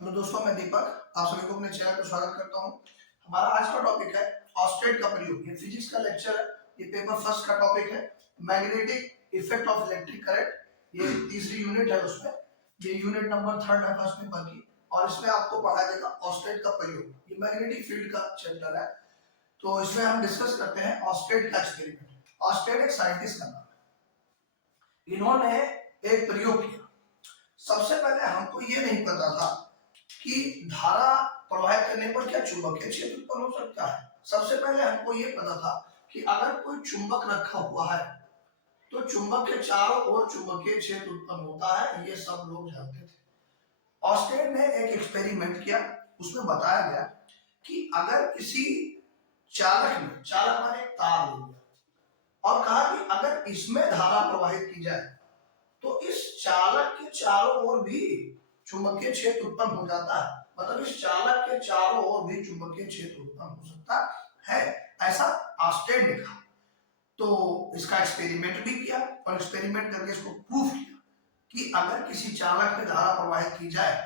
Hello दोस्तों, मैं दीपक आप सभी को अपने चैनल पर स्वागत करता हूं। हमारा आज का टॉपिक है ऑस्टेट का प्रयोग। ये फिजिक्स का लेक्चर है। ये पेपर फर्स्ट का टॉपिक है magnetic effect of electric current. ये तीसरी यूनिट है, उसमें ये यूनिट नंबर 3 है फर्स्ट पेपर की। और इसमें आपको पढ़ाया जाएगा ऑस्टेट का प्रयोग। ये मैग्नेटिक फील्ड का चैप्टर है, तो इसमें हम डिस्कस करते हैं ऑस्टेट का एक्सपेरिमेंट। ऑस्टेट एक साइंटिस्ट का नाम है। इन्होंने एक प्रयोग किया। सबसे पहले हमको ये नहीं पता था कि धारा प्रवाहित करने पर क्या चुंबकीय क्षेत्र उत्पन्न हो सकता है। सबसे पहले हमको ये पता था कि अगर कोई चुंबक रखा हुआ है तो चुंबक के चारों ओर चुंबकीय क्षेत्र उत्पन्न होता है, ये सब लोग जानते थे। ऑस्टेड ने एक एक्सपेरिमेंट किया, उसमें बताया गया कि अगर किसी चालक में, चालक माने तार ले लिया और कहा कि अगर इसमें धारा प्रवाहित की जाए तो इस चालक के चारों ओर भी चुंबकीय क्षेत्र उत्पन्न हो जाता है। मतलब इस चालक के चारों ओर भी चुंबकीय क्षेत्र उत्पन्न हो सकता है, ऐसा ऑस्टेड ने कहा। तो इसका एक्सपेरिमेंट भी किया और एक्सपेरिमेंट करके इसको प्रूफ किया कि अगर किसी चालक में धारा प्रवाहित की जाए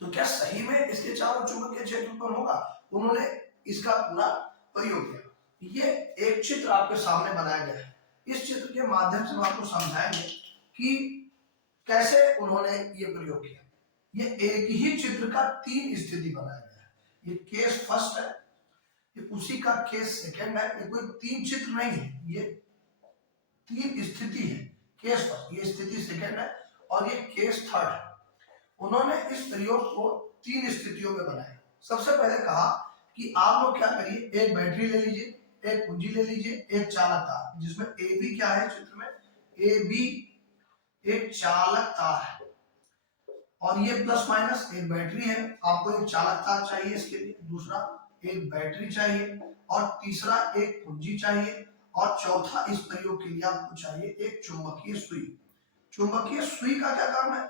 तो क्या सही में इसके चारों चुंबकीय क्षेत्र उत्पन्न होगा। उन्होंने इसका पूरा प्रयोग किया। ये एक चित्र आपके सामने बनाया गया है। इस चित्र के माध्यम से हम आपको समझाएंगे कि कैसे उन्होंने ये प्रयोग किया। ये एक ही चित्र का 3 स्थिति बनाया गया है। ये केस फर्स्ट है, ये उसी का केस सेकंड है। ये कोई 3 चित्र नहीं है, ये 3 स्थिति है। केस फर्स्ट, ये स्थिति सेकंड है और ये केस थर्ड है। उन्होंने इस प्रयोग को 3 स्थितियों में बनाया। सबसे पहले कहा कि आप लोग क्या करिए, एक बैटरी ले लीजिए, एक कुंजी ले लीजिए, एक चालक तार, जिसमें ए बी क्या है चित्र में, ए बी एक चालक तार है और ये प्लस माइनस एक बैटरी है। आपको एक चालक तार चाहिए इसके लिए, दूसरा एक बैटरी चाहिए और तीसरा एक कुंजी चाहिए और चौथा इस प्रयोग के लिए आपको चाहिए एक चुंबकीय सुई। चुंबकीय सुई का क्या काम है,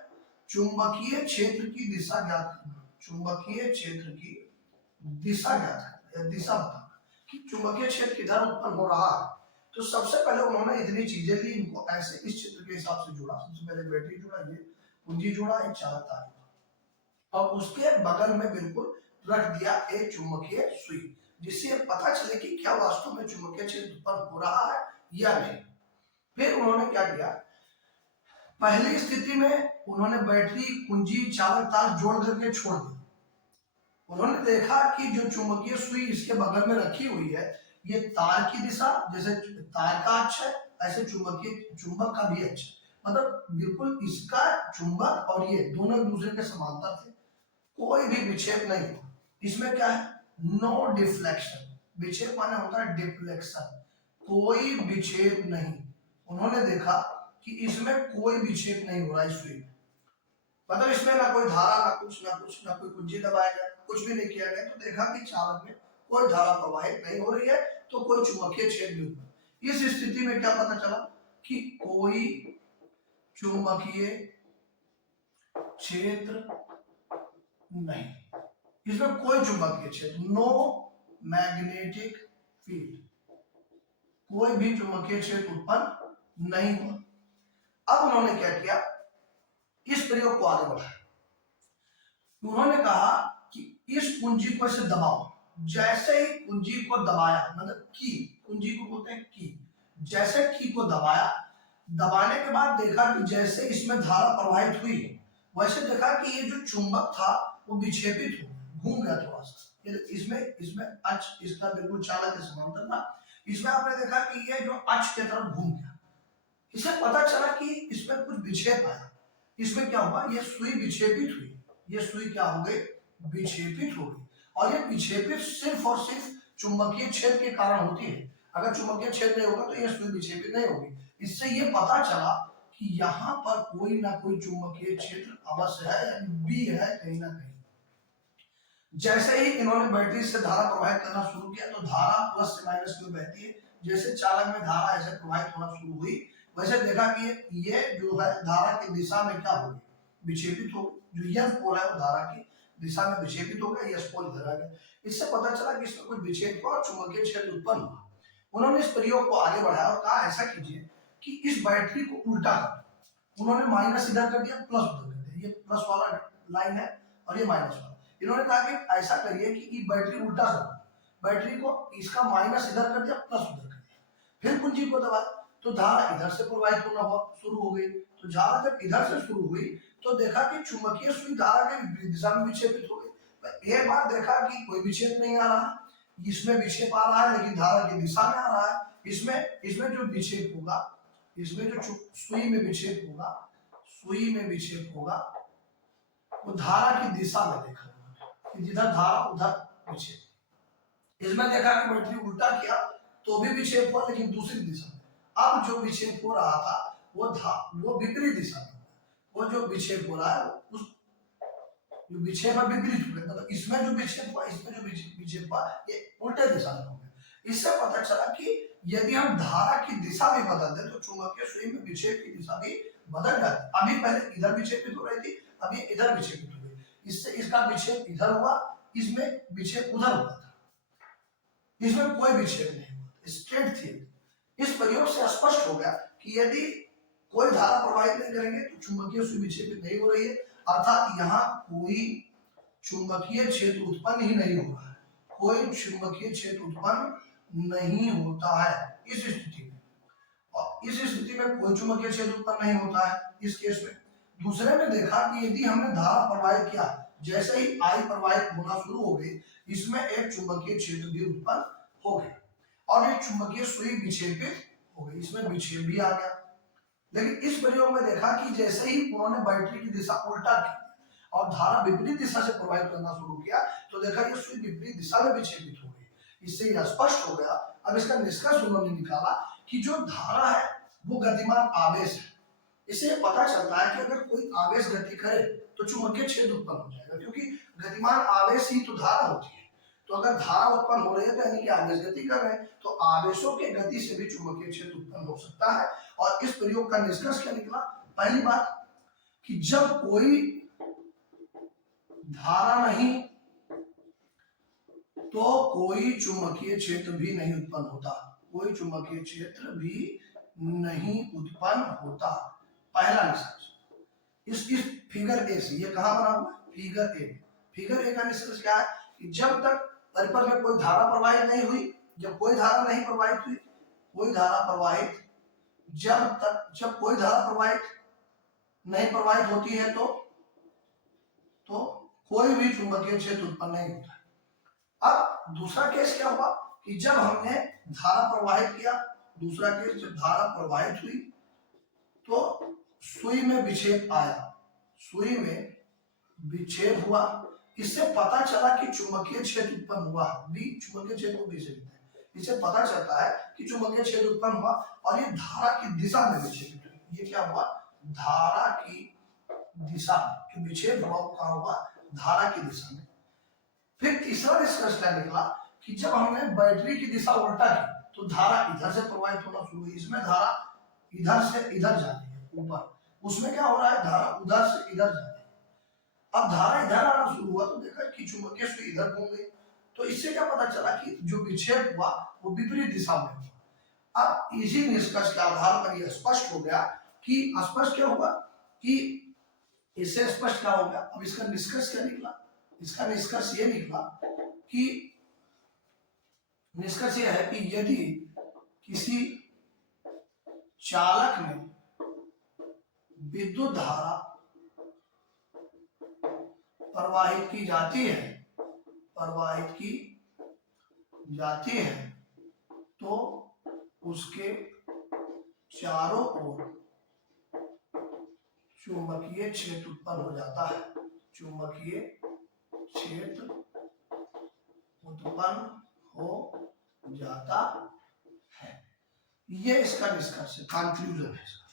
चुंबकीय क्षेत्र की दिशा ज्ञात करना। चुंबकीय क्षेत्र की दिशा ज्ञात करना या दिशा बताना कि चुंबकीय क्षेत्र किधर उत्पन्न हो रहा है। तो सबसे पहले उन्होंने इतनी चीजें ली, इनको ऐसे इस चित्र के हिसाब से जोड़ा। सबसे पहले बैटरी जोड़ा, ये कुंजी जोड़ा, एक चालक तार जोड़ा और उसके बगल में बिल्कुल रख दिया एक चुंबकीय सुई, जिससे पता चले कि क्या वास्तव में चुंबकीय क्षेत्र उत्पन्न हो रहा है या नहीं। फिर उन्होंने क्या किया, पहली स्थिति में उन्होंने बैटरी, कुंजी, चालक तार जोड़ करके छोड़ दिया। उन्होंने देखा कि जो चुंबकीय सुई इसके बगल में रखी हुई है, ये तार की दिशा, जैसे तार का अक्ष है ऐसे चुंबक का भी अक्ष, मतलब बिल्कुल इसका चुंबक और ये दोनों एक दूसरे के समांतर थे। कोई भी विक्षेप नहीं हुआ। इसमें क्या है, नो डिफ्लेक्शन। विक्षेप माने होता है डिफ्लेक्शन, कोई विक्षेप नहीं। उन्होंने देखा कि इसमें कोई विक्षेप नहीं हो रहा है सुई में। मतलब इसमें ना कोई धारा, ना कोई कुंजी दबाया गया, कुछ भी नहीं किया गया। तो देखा कि चालक में कोई धारा प्रवाहित नहीं हो रही है, तो कोई चुंबकीय क्षेत्र नहीं हुआ। इस स्थिति में क्या पता चला कि कोई चुंबकीय क्षेत्र नहीं, इसमें कोई चुंबकीय क्षेत्र, नो मैग्नेटिक फील्ड, कोई भी चुंबकीय क्षेत्र उत्पन्न नहीं हुआ। अब उन्होंने क्या किया, इस प्रयोग को आगे बढ़ाया। उन्होंने कहा कि इस कुंजी को इसे दबाओ। जैसे ही कुंजी को दबाया, मतलब की, कुंजी को बोलते हैं की, जैसे की को दबाया, दबाने के बाद देखा कि जैसे इसमें धारा प्रवाहित हुई, वैसे देखा कि ये जो चुंबक था वो विक्षेपित हो गया, घूम गया थोड़ा सा। इसमें अक्ष इसका बिल्कुल चालक के समांतर था। इसमें आपने देखा कि ये जो अक्ष की तरफ घूम गया। इसे पता चला कि इसमें कुछ विक्षेप आया। इसमें क्या हुआ, ये सुई विक्षेपित हुई। ये सुई क्या हो गई, विक्षेपित हो गई। और ये विक्षेपित सिर्फ और सिर्फ चुंबकीय क्षेत्र के कारण होती है। अगर चुंबकीय क्षेत्र नहीं होगा तो ये सुई विक्षेपित नहीं होगी। इससे ये पता चला कि यहाँ पर कोई ना कोई चुंबकीय क्षेत्र अवश्य है, यानी बी है कहीं ना कहीं। जैसे ही इन्होंने बैटरी से धारा प्रवाहित करना शुरू किया तो धारा प्लस से माइनस की ओर बहती है। जैसे चालक में धारा ऐसे प्रवाहित होना शुरू हुई, वैसे देखा कि ये जो है धारा की दिशा में क्या होगी, विक्षेपित हो। जो यस पोल है वो धारा की दिशा में विक्षेपित हो गया, यस पोल इधर आ गया। इससे पता चला कि इसमें कोई विक्षेप हुआ और चुंबकीय क्षेत्र उत्पन्न हुआ। उन्होंने इस प्रयोग को आगे बढ़ाया और कहा ऐसा कीजिए कि इस बैटरी को उल्टा कर। उन्होंने माइनस इधर कर दिया, प्लस उधर कर दिया। ये प्लस वाला लाइन है और ये -1। इन्होंने कहा कि ऐसा करिए कि बैटरी उल्टा कर, बैटरी को इसका माइनस इधर कर दिया, प्लस उधर कर दिया, फिर कुंजी को दबाया तो धारा इधर से प्रवाहित होना शुरू हो गई। तो धारा जब इधर से शुरू हुई तो देखा कि चुंबकीय सुई धारा के विपरीत दिशा में विक्षेपित हो गई। ये बात देखा कि कोई विक्षेप नहीं आ रहा, इसमें विक्षेप आ रहा है लेकिन धारा की दिशा में आ रहा है। इसमें जो विक्षेप होगा, इसमें जो सुई में विक्षेप होगा, सुई में विक्षेप होगा वो धारा की दिशा में देखा कि जिधर धारा उधर विक्षेप। इसमें देखा कि बैटरी उल्टा किया तो भी विक्षेप हुआ लेकिन दूसरी दिशा में। अब जो विक्षेप हो रहा था वो विपरीत दिशा में, वो जो विक्षेप हो रहा है उस जो विक्षेप है विपरीत हो गया, मतलब इसमें जो विक्षेप हुआ, इसमें जो विक्षेप हुआ ये उल्टे दिशा में हो गया। इससे पता चला कि यदि हम धारा की दिशा भी बदल दें तो चुंबकीय सुई में विक्षेप की दिशा भी बदल जाती। अभी पहले इधर विक्षेपित हो रही थी, अभी इधर विक्षेपित हो गई, इससे इसका विक्षेप इधर हुआ, इसमें विक्षेप उधर हुआ था, इसमें कोई विक्षेप नहीं हुआ, स्ट्रेट थी। इस प्रयोग से स्पष्ट हो गया कि यदि कोई धारा प्रवाहित नहीं करेंगे तो चुंबकीय सुई विक्षेपित नहीं हो रही है, अर्थात यहाँ कोई चुंबकीय क्षेत्र उत्पन्न ही नहीं हो रहा है, कोई चुंबकीय क्षेत्र उत्पन्न नहीं होता है इस स्थिति में। और इस स्थिति में कोई चुंबकीय क्षेत्र उत्पन्न नहीं होता है इस केस में। दूसरे में देखा कि यदि हमने धारा प्रवाहित किया, जैसे ही आई प्रवाहित होना शुरू हो गई, इसमें एक चुंबकीय क्षेत्र भी उत्पन्न हो गया और एक चुंबकीय सुई विक्षेपित हो गई, इसमें विक्षेप भी आ गया। लेकिन इस प्रयोग में देखा कि जैसे ही उन्होंने बैटरी की दिशा उल्टा की और धारा विपरीत दिशा से प्रवाहित करना शुरू किया तो देखा कि सुई विपरीत दिशा में विक्षेपित हो गई। इससे यह स्पष्ट हो गया। अब इसका निष्कर्ष उन्होंने निकाला कि जो धारा है वो गतिमान आवेश है। इससे पता चलता है कि अगर कोई आवेश गति करे तो चुंबकीय क्षेत्र उत्पन्न हो जाएगा, क्योंकि गतिमान आवेश ही तो धारा होती है। तो अगर धारा उत्पन्न हो रही है तो यानी कि आवेश गति कर रहे हैं, तो आवेशों के गति से भी चुंबकीय क्षेत्र उत्पन्न हो सकता है। और इस प्रयोग का निष्कर्ष क्या निकला? पहली बात कि जब कोई धारा नहीं तो कोई चुंबकीय क्षेत्र भी नहीं उत्पन्न होता, कोई चुंबकीय क्षेत्र भी नहीं उत्पन्न होता। पहला निष्कर्ष इस फिगर ए से, ये कहां बना हुआ है? Figure A. फिगर ए का निष्कर्ष क्या है कि जब तक परिपथ में कोई धारा प्रवाहित नहीं हुई, जब कोई धारा नहीं प्रवाहित हुई, कोई धारा प्रवाहित जब कोई धारा प्रवाहित नहीं प्रवाहित होती है तो कोई भी चुंबकीय क्षेत्र उत्पन्न नहीं होता। अब दूसरा केस क्या हुआ कि जब हमने धारा प्रवाहित किया, दूसरा केस जब धारा प्रवाहित हुई तो सुई में विक्षेप आया, सुई में विक्षेप हुआ। इससे पता चला कि चुंबकीय क्षेत्र उत्पन्न हुआ। बी चुंबकीय क्षेत्र को बी से लिखते हैं। इससे पता चलता है कि चुंबकीय क्षेत्र उत्पन्न हुआ और ये धारा की दिशा में विक्षेपित हुई। ये क्या हुआ? धारा की दिशा में जो विक्षेप हुआ वो कहाँ हुआ? धारा की दिशा में। फिर तीसरा निष्कर्ष क्या निकला कि जब हमने बैटरी की दिशा उल्टा की तो धारा इधर से प्रवाहित होना शुरू हुई। इसमें धारा इधर से इधर जा रही है ऊपर, उसमें क्या हो रहा है? धारा उधर से इधर जा रही है। अब धारा इधर आना शुरू हुआ तो देखा कि चुंबकीय सुई इधर घूम गई। तो इससे क्या पता चला कि जो विक्षेप हुआ वो विपरीत दिशा में हुआ। अब इसी निष्कर्ष के आधार पर यह स्पष्ट हो गया कि स्पष्ट क्या हुआ कि इससे स्पष्ट क्या हो गया। अब इसका निष्कर्ष क्या निकला? इसका निष्कर्ष ये निकला कि निष्कर्ष यह है कि यदि किसी चालक में विद्युत धारा प्रवाहित की जाती है तो उसके चारों ओर चुंबकीय क्षेत्र उत्पन्न हो जाता है, चुंबकीय क्षेत्र उत्पन्न हो जाता है। ये इसका निष्कर्ष है, कंक्लूजन है इसका।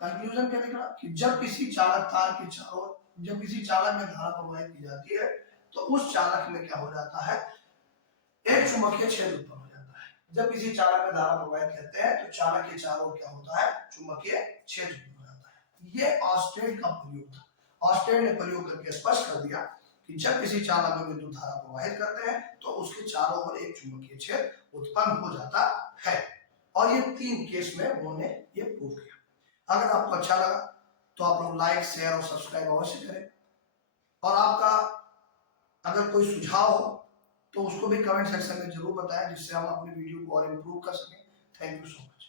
कंक्लूजन क्या निकला कि जब किसी चालक तार के चारों, जब किसी चालक में धारा प्रवाहित की जाती है तो उस चालक में क्या हो जाता है? एक चुंबकीय क्षेत्र उत्पन्न हो जाता है। जब किसी चालक में धारा प्रवाहित करते हैं तो चालक के चारों ओर क्या होता है? चुंबकीय क्षेत्र उत्पन्न हो जाता है। ये ऑस्टेड का प्रयोग था। ऑस्टेड ने प्रयोग करके स्पष्ट कर दिया कि जब किसी चालक में विद्युत धारा प्रवाहित करते हैं तो उसके चारों ओर एक चुंबकीय क्षेत्र उत्पन्न हो जाता है। और ये 3 केस में उन्होंने ये प्रूव किया। अगर आपको अच्छा लगा तो आप लोग लाइक, शेयर और सब्सक्राइब अवश्य करें। और आपका अगर कोई सुझाव हो तो उसको भी कमेंट सेक्शन में जरूर बताएं, जिससे हम अपनी वीडियो को और इम्प्रूव कर सकें। Thank you so much.